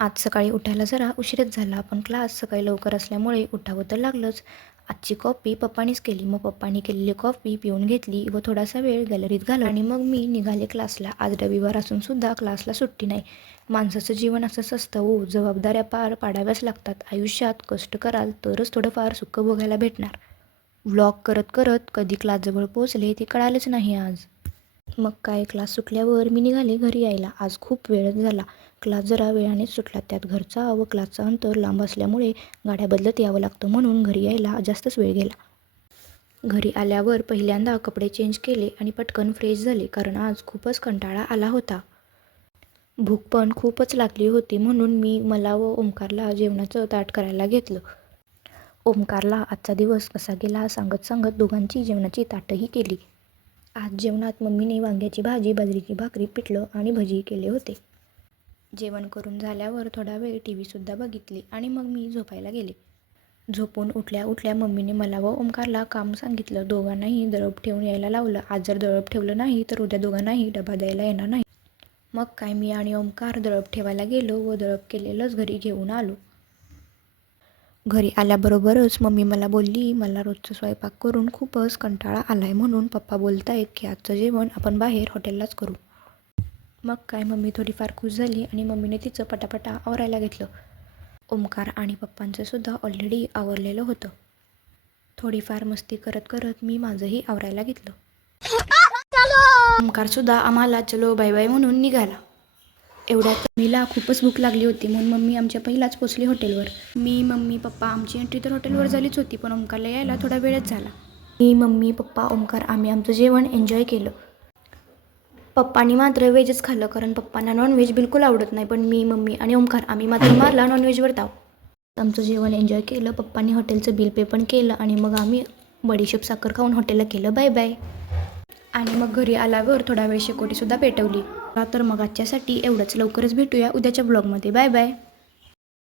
आज सकाळी उठायला जरा उशीरच झाला, पण क्लास सकाळी लवकर असल्यामुळे उठावं तर लागलंच. आजची कॉफी पप्पानीच केली. मग पप्पानी केलेली कॉफी पिऊन घेतली व थोडासा वेळ गॅलरीत घालवला आणि मग मी निघाले क्लासला. आज रविवार असून सुद्धा क्लासला सुट्टी नाही. माणसाचं जीवन असंच असतं हो, जबाबदाऱ्या पार पाडाव्याच लागतात. आयुष्यात कष्ट कराल तरच थोडंफार सुख भोगायला भेटणार. व्लॉग करत करत कधी क्लासजवळ पोहोचले ते कळालेच नाही आज. मग काय, क्लास सुटल्यावर मी निघाले घरी यायला. आज खूप वेळ झाला. क्लास जरा वेळानेच सुटला. त्यात घरचा व क्लासचा अंतर लांब असल्यामुळे गाड्या बदलत यावं लागतं, म्हणून घरी यायला जास्तच वेळ गेला. घरी आल्यावर पहिल्यांदा कपडे चेंज केले आणि पटकन फ्रेश झाले, कारण आज खूपच कंटाळा आला होता. भूक पण खूपच लागली होती, म्हणून मी मला व ओमकारला जेवणाचं ताट करायला घेतलं. ओमकारला आजचा दिवस कसा गेला सांगत सांगत दोघांची जेवणाची ताटही केली. आज जेवणात मम्मीने वांग्याची भाजी, बाजरीची भाकरी, पिठलं आणि भजी केले होते. जेवण करून झाल्यावर थोडा वेळ टीव्हीसुद्धा बघितली आणि मग मी झोपायला गेले. झोपून उठल्या उठल्या मम्मीने मला व ओमकारला काम सांगितलं. दोघांनाही दळप ठेवून यायला लावलं. आज जर दळप ठेवलं नाही तर उद्या दोघांनाही डबा द्यायला येणार नाही. मग काय, मी आणि ओमकार दळप ठेवायला गेलो व दळप केलेलंच घरी घेऊन आलो. घरी आल्याबरोबरच मम्मी मला बोलली, मला रोजचा स्वयंपाक करून खूपच कंटाळा आलाय, म्हणून पप्पा बोलतायत की आजचं जेवण आपण बाहेर हॉटेललाच करू. मग काय, मम्मी थोडीफार खुश झाली आणि मम्मीने तिचं पटापटा आवरायला घेतलं. ओमकार आणि पप्पांचं सुद्धा ऑलरेडी आवरलेलं होतं. थोडीफार मस्ती करत करत मी माझंही आवरायला घेतलं. ओमकार सुद्धा आम्हाला चलो बाय बाय म्हणून निघाला. एवढ्यात मम्मीला खूपच भूक लागली होती, म्हणून मम्मी आमच्या पहिलाच पोचली हॉटेलवर. मी, मम्मी, पप्पा आमची एंट्री तर हॉटेलवर झालीच होती, पण ओमकारला यायला थोडा वेळच झाला. मी, मम्मी, पप्पा, ओमकार आम्ही आमचं जेवण एन्जॉय केलं. पप्पांनी मात्र व्हेजच खाल्लं, कारण पप्पांना नॉनव्हेज बिलकुल आवडत नाही, पण मी, मम्मी आणि ओमकार आम्ही मात्र मारला नॉनव्हेजवर ताव. आमचं जेवण एन्जॉय केलं. पप्पांनी हॉटेलचं बिल पे पण केलं आणि मग आम्ही बडीशेप साखर खाऊन हॉटेलला केलं बाय बाय. आणि मग घरी आल्यावर थोडा वेळ शेकोटीसुद्धा पेटवली. तर मग आजच्यासाठी एवढंच. लवकरच भेटूया उद्याच्या ब्लॉगमध्ये. Bye bye.